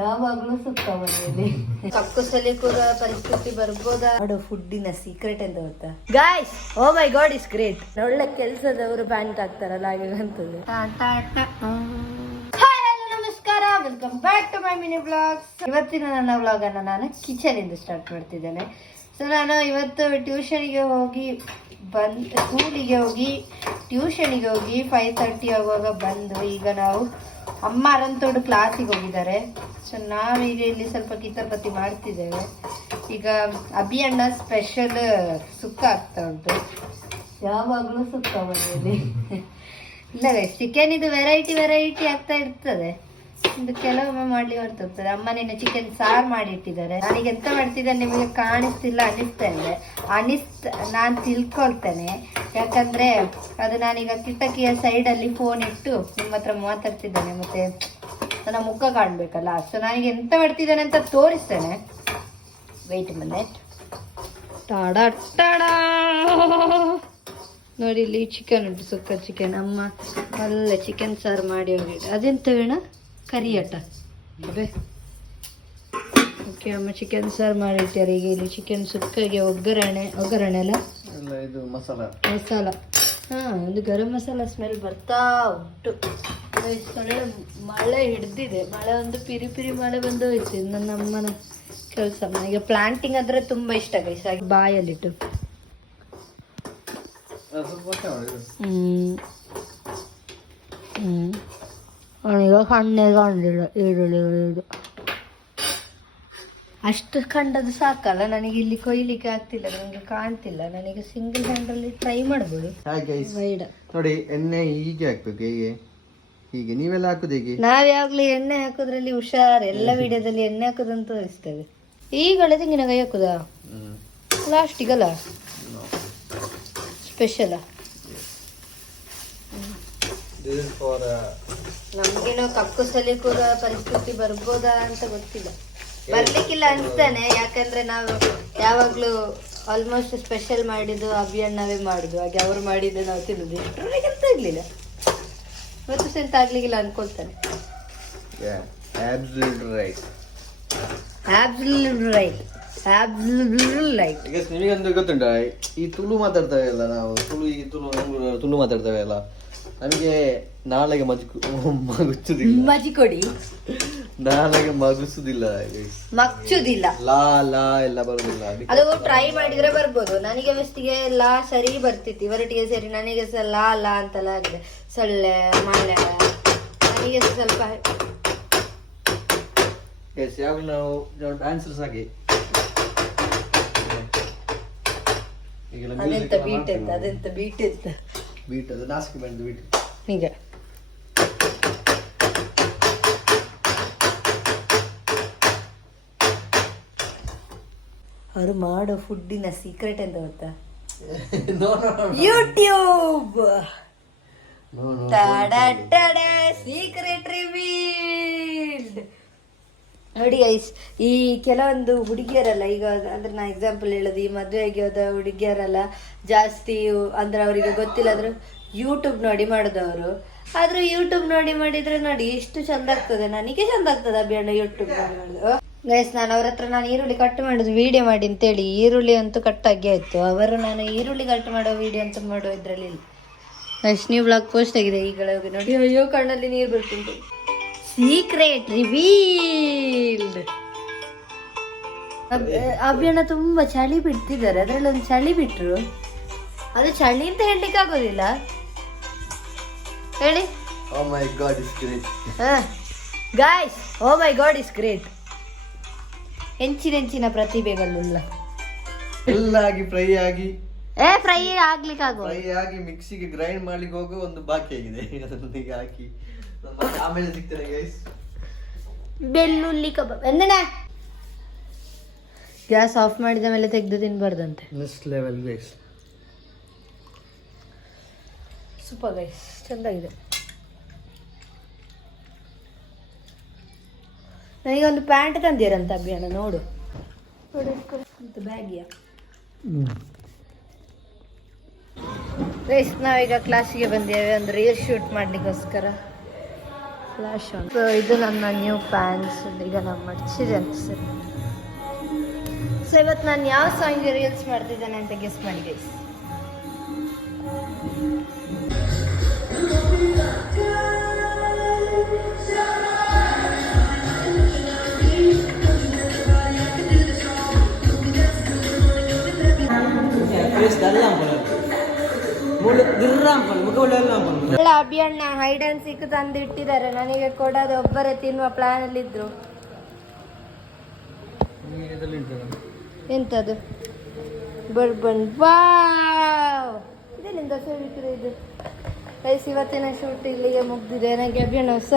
ಯಾವಾಗ್ಲೂ ಸುತ್ತ ಮನೆಯಲ್ಲಿ ಕಕ್ಕುಸಲಿ ಕೂಡ ಪರಿಸ್ಥಿತಿ ಬರ್ಬೋದಾ ನೋಡು. ಫುಡ್ಡಿನ ಸೀಕ್ರೆಟ್ ಅಂತ ಗೊತ್ತಾ guys? Oh my God is great. ಒಳ್ಳೆ ಕೆಲ್ಸದವರು ಪ್ಯಾಂಟ್ ಹಾಕ್ತಾರಲ್ಲ ಹಾಗೆ ಅಂತದ್ದು. ನಮಸ್ಕಾರ, welcome back to my mini blogs. ಇವತ್ತಿನ ನನ್ನ ವ್ಲಾಗ್ ಅನ್ನ ನಾನು ಕಿಚನ್ ಇಂದ ಸ್ಟಾರ್ಟ್ ಮಾಡ್ತಿದ್ದೇನೆ. ಸೊ ನಾನು ಇವತ್ತು ಟ್ಯೂಷನ್ಗೆ ಹೋಗಿ ಸ್ಕೂಲಿಗೆ ಹೋಗಿ ಟ್ಯೂಷನಿಗೆ ಹೋಗಿ 5:30 ಆಗುವಾಗ ಬಂದು ಈಗ ನಾವು ಅಮ್ಮ ಅರಂತೋಡು ಕ್ಲಾಸಿಗೆ ಹೋಗಿದ್ದಾರೆ. ಸೊ ನಾವೀಗ ಇಲ್ಲಿ ಸ್ವಲ್ಪ ಕಿತಾಪತಿ ಮಾಡ್ತಿದ್ದೇವೆ. ಈಗ ಅಭಿಯಣ್ಣ ಸ್ಪೆಷಲ್ ಸುಕ್ಕ ಆಗ್ತಾ ಉಂಟು. ಯಾವಾಗಲೂ ಸುಕ್ಕ ಮನೆಯಲ್ಲಿ ಇಲ್ಲ ಚಿಕನ್ ಇದು ವೆರೈಟಿ ಆಗ್ತಾ ಇರ್ತದೆ. ಇದು ಕೆಲವೊಮ್ಮೆ ಮಾಡ್ಲಿ ಹೋಗ್ತದೆ. ಅಮ್ಮ ನಿನ್ನೆ ಚಿಕನ್ ಸಾರು ಮಾಡಿಟ್ಟಿದ್ದಾರೆ. ನಾನೀಗ ಎಂತ ಮಾಡ್ತಿದ್ದೆ ನಿಮಗೆ ಕಾಣಿಸ್ತಿಲ್ಲ ಅನಿಸ್ತೇನೆ. ನಾನು ತಿಳ್ಕೊಳ್ತೇನೆ, ಯಾಕಂದ್ರೆ ಅದು ನಾನೀಗ ಕಿಟಕಿಯ ಸೈಡಲ್ಲಿ ಫೋನ್ ಇಟ್ಟು ನಿಮ್ಮ ಹತ್ರ ಮಾತಾಡ್ತಿದ್ದೇನೆ, ಮತ್ತೆ ನನ್ನ ಮುಖ ಕಾಣ್ಬೇಕಲ್ಲ. ಸೊ ನಾನೀಗ ಎಂತ ಮಾಡ್ತಿದ್ದೇನೆ ಅಂತ ತೋರಿಸ್ತೇನೆ. Weight minute. ಟಾಡಾ ನೋಡಿ, ಇಲ್ಲಿ ಚಿಕನ್ ಉಂಟು, ಸುಕ್ಕ ಚಿಕನ್. ಅಮ್ಮ ಒಳ್ಳೆ ಚಿಕನ್ ಸಾರು ಮಾಡಿ ಹೋಗಿದ್ದು. ಅದೆಂತ ಬೇಡ ಕರಿಯಟ ಅದೇ. ಓಕೆ, ಅಮ್ಮ ಚಿಕನ್ ಸಾರು ಮಾಡಿಟ್ಟಾರೆ. ಈಗ ಇಲ್ಲಿ ಚಿಕನ್ ಸುಕ್ಕಗೆ ಒಗ್ಗರಣೆ ಅಲ್ಲ, ಇದು ಮಸಾಲ. ಒಂದು ಗರಂ ಮಸಾಲ ಸ್ಮೆಲ್ ಬರ್ತಾ ಉಂಟು. ಮಳೆ ಹಿಡ್ದಿದೆ. ಮಳೆ ಒಂದು ಪಿರಿ ಮಳೆ ಬಂದು ಹೋಯ್ತು. ನನ್ನ ಅಮ್ಮನ ಕೆಲಸ. ನನಗೆ ಪ್ಲಾಂಟಿಂಗ್ ಅಂದ್ರೆ ತುಂಬಾ ಇಷ್ಟ ಗೈಸ್. ಹಾಗೆ ಬಾಯಲ್ಲಿಟ್ಟು ಅವನಿಗ ಕಣ್ಣೇ ಕಾಣಲಿಲ್ಲ. ಈರುಳ್ಳಿ ಅಷ್ಟು ಕಂಡದ್ದು ಸಾಕಲ್ಲ ನನಗೆ. ಇಲ್ಲಿ ಕೊಯ್ಲಿಕ್ಕೆ ಆಗ್ತಿಲ್ಲ, ನನಗೆ ಕಾಣ್ತಿಲ್ಲ. ನನಗೆ ಸಿಂಗಲ್ ಹ್ಯಾಂಡಲ್ಲಿ ಟ್ರೈ ಮಾಡ್ಬೋದು. ನೋಡಿ, ಎಣ್ಣೆ ಹೀಗೆ ಹಾಕ್ಬೇಕು. ಹೀಗೆ ನೀವೆಲ್ಲ ಹಾಕುದು ಹೇಗೆ? ನಾವ್ ಯಾವಾಗ್ಲೂ ಎಣ್ಣೆ ಹಾಕೋದ್ರಲ್ಲಿ ಹುಷಾರ್. ಎಲ್ಲ ವಿಡಿಯೋದಲ್ಲಿ ಎಣ್ಣೆ ಹಾಕೋದಂತ ತೋರಿಸ್ತೇವೆ. ಈಗಲೇ ತೆಂಗಿನಕಾಯಿ ಹಾಕುದಾ ಲಾಸ್ಟಿಗಲ್ಲ? ಸ್ಪೆಷಲ್ ನಮ್ಗೇನೋ ಕಕ್ಕುಸಲಿ ಕೂಡ ಪರಿಸ್ಥಿತಿ ಬರ್ಬೋದಾ ಅಂತ ಗೊತ್ತಿಲ್ಲ. ಬರ್ಲಿಕ್ಕಿಲ್ಲ ಅನ್ಸ್ತಾನೆ, ಯಾಕಂದ್ರೆ ನಾವು ಯಾವಾಗ್ಲೂ ಆಲ್ಮೋಸ್ಟ್ ಸ್ಪೆಷಲ್ ಮಾಡಿದ್ದು ಅಭಿಯಣ್ಣವೇ ಮಾಡುದು. ಹಾಗೆ ಅವ್ರು ಮಾಡಿದ್ದು ನಾವು ತಿನ್ನುದು. ಎಷ್ಟರವರೆಗೆ ಎಂತ ಆಗ್ಲಿಲ್ಲ, ಇವತ್ತು ಎಂತ ಆಗ್ಲಿಕ್ಕಿಲ್ಲ ಅನ್ಕೊಳ್ತಾನೆ. ನಿಮಗೊಂದು ಗೊತ್ತುಂಟ, ಈ ತುಳು ಮಾತಾಡ್ತೇವೆ ಅಲ್ಲ ನಾವು, ತುಳು ಮಾತಾಡ್ತೇವೆ ಅಲ್ಲ, ನಮಗೆ ನಾಳೆಗೆ ಮಜಿಕೊಡಿ, ನಾಳೆಗೆ ಮಗುಸುದಿಲ್ಲ, ಲಾ ಎಲ್ಲ ಬರುದಿಲ್ಲ. ಅದು ಟ್ರೈ ಮಾಡಿದ್ರೆ ಬರ್ಬೋದು. ನನಗೆ ಫಸ್ಟಿಗೆ ಲಾ ಸರಿ ಬರ್ತಿತ್ತು, ಇವರೊಟ್ಟಿಗೆ ಸರಿ. ನನಗೆ ಸಹ ಲಾ ಅಂತೆಲ್ಲ ಆಗಿದೆ. ಸೊಳ್ಳೆ ಮಳೆ ನನಗೆ ಸ್ವಲ್ಪ ಯಾವಾಗ ನಾವು ಡ್ಯಾನ್ಸರ್ಸ್ ಆಗಿ ಅದೆಂತ ಬೀಟ್ ಅದು ನಾಸಿಕ್ ಬಂದು ಬೀಟ್ ಹೀಗೆ. ಅವರು ಮಾಡೋ ಫುಡ್ಡಿನ ಸೀಕ್ರೆಟ್ ಅಂತ ಗೊತ್ತಾ? YouTube secret revealed. ನೋಡಿ ಗೈಸ್, ಈ ಕೆಲವೊಂದು ಹುಡುಗಿಯರಲ್ಲ, ಈಗ ಅಂದ್ರೆ ನಾ ಎಕ್ಸಾಂಪಲ್ ಹೇಳೋದು, ಈ ಮದುವೆಗೆ ಹೋದ ಹುಡುಗಿಯರಲ್ಲ ಜಾಸ್ತಿ ಅಂದ್ರೆ ಅವರಿಗೆ ಗೊತ್ತಿಲ್ಲ ಯೂಟ್ಯೂಬ್ ನೋಡಿ ಮಾಡೋದವರು. ಆದ್ರೂ ಯೂಟ್ಯೂಬ್ ನೋಡಿ ಮಾಡಿದ್ರೆ ನೋಡಿ ಎಷ್ಟು ಚಂದ ಆಗ್ತದೆ. ನನಗೆ ಚಂದ ಆಗ್ತದೆ ಅಭಿಯಣ್ಣ ಯೂಟ್ಯೂಬ್ ಮಾಡೋದು. ಗೈಸ್, ನಾನು ಅವ್ರ ಹತ್ರ ನಾನು ಈರುಳ್ಳಿ ಕಟ್ ಮಾಡೋದು ವಿಡಿಯೋ ಮಾಡಿ ಅಂತೇಳಿ, ಈರುಳ್ಳಿ ಅಂತೂ ಕಟ್ಟಾಗಿ ಆಯ್ತು. ಅವರು ನಾನು ಈರುಳ್ಳಿ ಕಟ್ ಮಾಡೋ ವಿಡಿಯೋ ಅಂತ ಮಾಡೋ ಇದ್ರಲ್ಲಿ ಇಲ್ಲ. ಗೈಸ್, ನ್ಯೂ ಬ್ಲಾಗ್ ಪೋಸ್ಟ್ ಆಗಿದೆ ಈಗಲೇ, ಹೋಗಿ ನೋಡಿ. ಅಯ್ಯೋ, ಕಣ್ಣಲ್ಲಿ ನೀರು ಬರ್ತಿಂಟು. Secret revealed. ಅಭಿಯಣ್ಣ ತುಂಬಾ ಚಳಿ ಬಿಡ್ತಿದ್ದಾರೆ. ಅದ್ರಲ್ಲಿ ಒಂದು ಚಳಿ ಬಿಟ್ರು, ಅದು ಚಳಿ ಅಂತ ಹೇಳಲಿಕ್ಕೆ ಆಗೋದಿಲ್ಲ. ಹೇಳಿ. Oh my God is great. Guys, oh my God is great. ಹೆಂಚಿನ ಪ್ರತಿಭೆಗಳೆಲ್ಲ ಎಲ್ಲ ಆಗಿ ಫ್ರೈ ಆಗಿ ಆಗ್ಲಿಕ್ಕೆ ಮಿಕ್ಸಿಗೆ ಗ್ರೈಂಡ್ ಮಾಡ್ಲಿಕ್ಕೆ ಹೋಗೋ ಒಂದು ಬಾಕಿ ಆಗಿದೆ. ಅದನ್ನ ಹಾಕಿ ಆಮೇಲೆ ಸಿಗ್ತೇನೆ ಗೈಸ್. ಬೆಳ್ಳುಳ್ಳಿ ಕಬಾಬ್ ಎಂದನ ಗ್ಯಾಸ್ ಆಫ್ ಮಾಡಿದ ಮೇಲೆ ತೆಗೆದು ತಿನ್ಬಾರ್ದಂತೆ. Next level guys. Super guys, ಚೆಂದಾಗಿದೆ. ನನಗೆ ಒಂದು ಪ್ಯಾಂಟ್ ತಂದಿರಂತ ಅಭಿಯಾನ, ನೋಡು ಬ್ಯಾಗಿಯ. ನಾವೀಗ ಕ್ಲಾಸಿಗೆ ಬಂದೇವೆ ಒಂದು ರೀಲ್ ಶೂಟ್ ಮಾಡ್ಲಿಕ್ಕೋಸ್ಕರ. Flash on. ಸೊ ಇದು ನನ್ನ ನ್ಯೂ ಪ್ಯಾಂಟ್ಸ್. ಈಗ ನಾನು ಮಡ್ಚಿದ್ದೇನೆ ಸರ್. ಸೊ ಇವತ್ತು ನಾನು ಯಾವ ಸಾಂಗ್ಗೆ ರೀಲ್ಸ್ ಮಾಡ್ತಿದ್ದೇನೆ ಅಂತ ಗೆಸ್ ಮಾಡಿ ಗೈಸ್. ಒಳ್ಳೆ ಅಭಿಯಣ್ಣ ಹೈಡ್ ಅಂಡ್ ಸಿಕ್ ತಂದು ಇಟ್ಟಿದ್ದಾರೆ, ನನಗೆ ಕೊಡೋದು ಒಬ್ಬರೇ ತಿನ್ನುವ ಪ್ಲಾನ್ ಅಲ್ಲಿ ಇದ್ರು. ಎಂತದು ಬರ್ಬನ್ ವಾವ್, ಇದೆಲ್ಲಿಂದ ಸೇರಿಕ್ರೆ ಇದು ಗೈಸ್. ಇವತ್ತಿನ ಶೂಟ್ ಇಲ್ಲಿಗೆ ಮುಗ್ದಿದೆ. ನನಗೆ ಅಭಿಯಣ್ಣ ಹೊಸ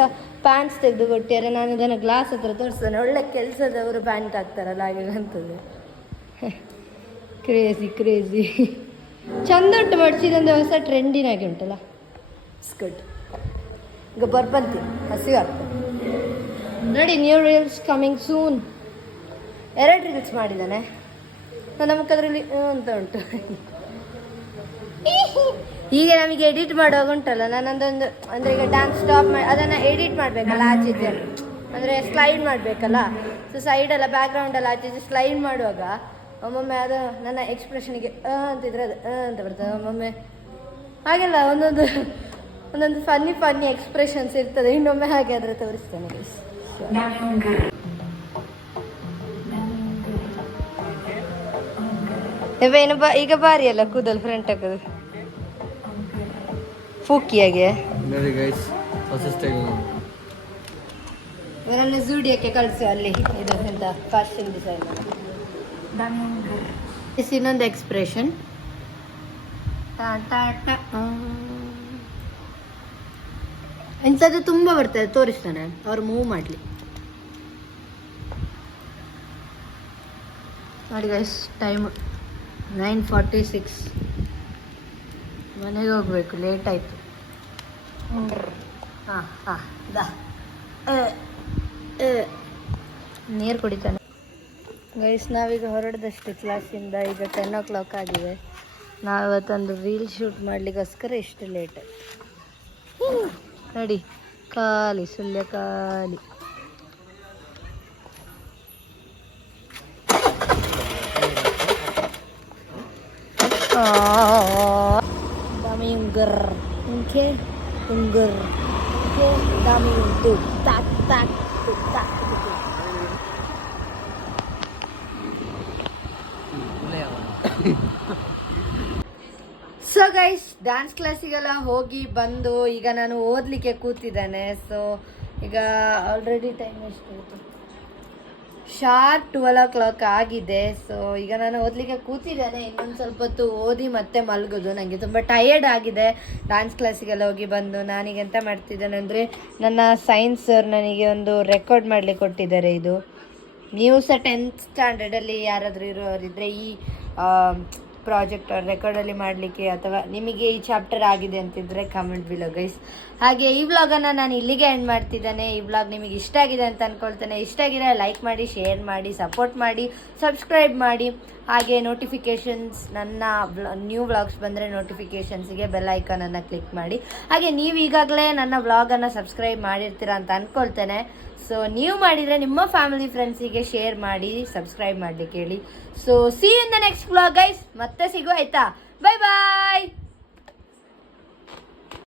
ಪ್ಯಾಂಟ್ಸ್ ತೆಗೆದು ಕೊಟ್ಟಿದ್ದಾರೆ. ನಾನು ಇದನ್ನು ಗ್ಲಾಸ್ ಹತ್ರ ತೋರಿಸ್ತೇನೆ. ಒಳ್ಳೆ ಕೆಲಸದವರು ಪ್ಯಾಂಟ್ ಹಾಕ್ತಾರಲ್ಲ ಹಾಗೆ ಅಂತದ್ದು. ಕ್ರೇಜಿ ಕ್ರೇಜಿ ಚಂದ ಉಂಟು. ಮಡ್ಚಿದಂದ್ರೆ ಹೊಸ ಟ್ರೆಂಡಿನಾಗಿ ಉಂಟಲ್ಲ ಸ್ಕರ್ಟ್. ಈಗ ಬರ್ಬಂತಿ ಹಸಿವು ಆಗ್ತದೆ ನೋಡಿ. New reels coming soon. 2 reels ಮಾಡಿದ್ದಾನೆ. ನನ್ನ ಮುಖದ್ರಲ್ಲಿ ಅಂತ ಉಂಟು. ಈಗ ನಮಗೆ ಎಡಿಟ್ ಮಾಡುವಾಗ ಉಂಟಲ್ಲ, ನಾನೊಂದೊಂದು ಅಂದರೆ ಈಗ ಡ್ಯಾನ್ಸ್ ಸ್ಟಾಪ್ ಮಾಡಿ ಅದನ್ನು ಎಡಿಟ್ ಮಾಡಬೇಕಲ್ಲ ಆಚೀಚೆ, ಅಂದರೆ ಸ್ಲೈಡ್ ಮಾಡಬೇಕಲ್ಲ. ಸೊ ಸೈಡೆಲ್ಲ ಬ್ಯಾಕ್ಗ್ರೌಂಡೆಲ್ಲ ಆಚೀಚೆ ಸ್ಲೈಡ್ ಮಾಡುವಾಗ ಒಮ್ಮೊಮ್ಮೆ ಅದು ನನ್ನ ಎಕ್ಸ್ಪ್ರೆಷನ್ಗೆ ಅಂತಿದ್ರೆ ಅದು ಅಂತ ಬರ್ತದೆ. ಒಮ್ಮೊಮ್ಮೆ ಹಾಗೆಲ್ಲ ಒಂದೊಂದು ಫನ್ನಿ ಎಕ್ಸ್ಪ್ರೆಷನ್ಸ್ ಇರ್ತದೆ. ಇನ್ನೊಮ್ಮೆ ಹಾಗೆ ಆದರೆ ತೋರಿಸ್ತೇನೆ ಗೈಸ್. ಏನು ಈಗ ಬಾರಿ ಅಲ್ಲ ಕೂದಲು ಫ್ರಂಟ್ ಹಾಕೋದು ಫೂಕಿಯಾಗೆ. ಇವರನ್ನು ಜೂಡಿಯಕ್ಕೆ ಕಳಿಸಿ ಅಲ್ಲಿ ಇದು ಎಂತ ಕಾಸ್ಟ್ಯೂಮ್ ಡಿಸೈನ್. ಇನ್ನೊಂದು ಎಕ್ಸ್ಪ್ರೆಷನ್ ಇಂಥದ್ದು ತುಂಬ ಬರ್ತದೆ, ತೋರಿಸ್ತಾನೆ ಅವ್ರು ಮೂವ್ ಮಾಡಲಿ ನೋಡಿ ಗೈಸ್. ಟೈಮ್ 9:46. ಮನೆಗೆ ಹೋಗ್ಬೇಕು, ಲೇಟ್ ಆಯಿತು. ನೀರು ಕುಡಿತಾನೆ ಗೈಸ್. ನಾವೀಗ ಹೊರಡ್ದಷ್ಟು ಕ್ಲಾಸಿಂದ. ಈಗ 10 o'clock ಆಗಿದೆ. ನಾವಿವತ್ತೊಂದು ರೀಲ್ ಶೂಟ್ ಮಾಡಲಿಕ್ಕೋಸ್ಕರ ಇಷ್ಟು ಲೇಟ್ ನೋಡಿ. ಖಾಲಿ ಸುಳ್ಯ ಖಾಲಿ. Dami yung ger, okay, yung ger, okay, dami yung tuk tak tak tuk tak tuk. So guys, dance ಕ್ಲಾಸಿಗೆಲ್ಲ ಹೋಗಿ ಬಂದು ಈಗ ನಾನು ಓದಲಿಕ್ಕೆ ಕೂತಿದ್ದೇನೆ. ಸೊ ಈಗ ಆಲ್ರೆಡಿ ಟೈಮ್ ಎಷ್ಟಾಯಿತು? ಶಾರ್ಪ್ 12 o'clock ಆಗಿದೆ. ಸೊ ಈಗ ನಾನು ಓದಲಿಕ್ಕೆ ಕೂತಿದ್ದೇನೆ. ಇನ್ನೊಂದು ಸ್ವಲ್ಪ ಹೊತ್ತು ಓದಿ ಮತ್ತೆ ಮಲಗೋದು. ನನಗೆ ತುಂಬ ಟಯರ್ಡ್ ಆಗಿದೆ ಡ್ಯಾನ್ಸ್ ಕ್ಲಾಸಿಗೆಲ್ಲ ಹೋಗಿ ಬಂದು. ನಾನೀಗ ಎಂತ ಮಾಡ್ತಿದ್ದೇನೆ ಅಂದರೆ, ನನ್ನ ಸೈನ್ಸ್ ಸರ್ ನನಗೆ ಒಂದು ರೆಕಾರ್ಡ್ ಮಾಡಲಿಕ್ಕೆ ಕೊಟ್ಟಿದ್ದಾರೆ. ಇದು ನೀವು ಸಹ 10th ಸ್ಟ್ಯಾಂಡರ್ಡಲ್ಲಿ ಯಾರಾದರೂ ಇರೋರಿದ್ದರೆ ಈ ಪ್ರಾಜೆಕ್ಟ್ ರೆಕಾರ್ಡಲ್ಲಿ ಮಾಡಲಿಕ್ಕೆ, ಅಥವಾ ನಿಮಗೆ ಈ ಚಾಪ್ಟರ್ ಆಗಿದೆ ಅಂತಿದ್ರೆ ಕಮೆಂಟ್ ಬಿಲೋ ಗೈಸ್. ಹಾಗೆ ಈ ವ್ಲಾಗನ್ನು ನಾನು ಇಲ್ಲಿಗೆ ಎಂಡ್ ಮಾಡ್ತಿದ್ದೇನೆ. ಈ ವ್ಲಾಗ್ ನಿಮಗೆ ಇಷ್ಟ ಆಗಿದೆ ಅಂತ ಅಂದ್ಕೊಳ್ತೇನೆ. ಇಷ್ಟ ಆಗಿದೆ ಲೈಕ್ ಮಾಡಿ, ಶೇರ್ ಮಾಡಿ, ಸಪೋರ್ಟ್ ಮಾಡಿ, ಸಬ್ಸ್ಕ್ರೈಬ್ ಮಾಡಿ. ಹಾಗೆ ನೋಟಿಫಿಕೇಷನ್ಸ್, ನನ್ನ ನ್ಯೂ ವ್ಲಾಗ್ಸ್ ಬಂದರೆ ನೋಟಿಫಿಕೇಷನ್ಸಿಗೆ ಬೆಲ್ ಐಕಾನನ್ನು ಕ್ಲಿಕ್ ಮಾಡಿ. ಹಾಗೆ ನೀವು ಈಗಾಗಲೇ ನನ್ನ ವ್ಲಾಗನ್ನು ಸಬ್ಸ್ಕ್ರೈಬ್ ಮಾಡಿರ್ತೀರ ಅಂತ ಅಂದ್ಕೊಳ್ತೇನೆ. ಸೊ ನೀವು ಮಾಡಿದರೆ ನಿಮ್ಮ ಫ್ಯಾಮಿಲಿ ಫ್ರೆಂಡ್ಸಿಗೆ ಶೇರ್ ಮಾಡಿ, ಸಬ್ಸ್ಕ್ರೈಬ್ ಮಾಡಲಿಕ್ಕೆ ಹೇಳಿ. So see in the next vlog guys. ಮತ್ತೆ ಸಿಗೋ ಆಯ್ತಾ? ಬೈ ಬಾಯ್.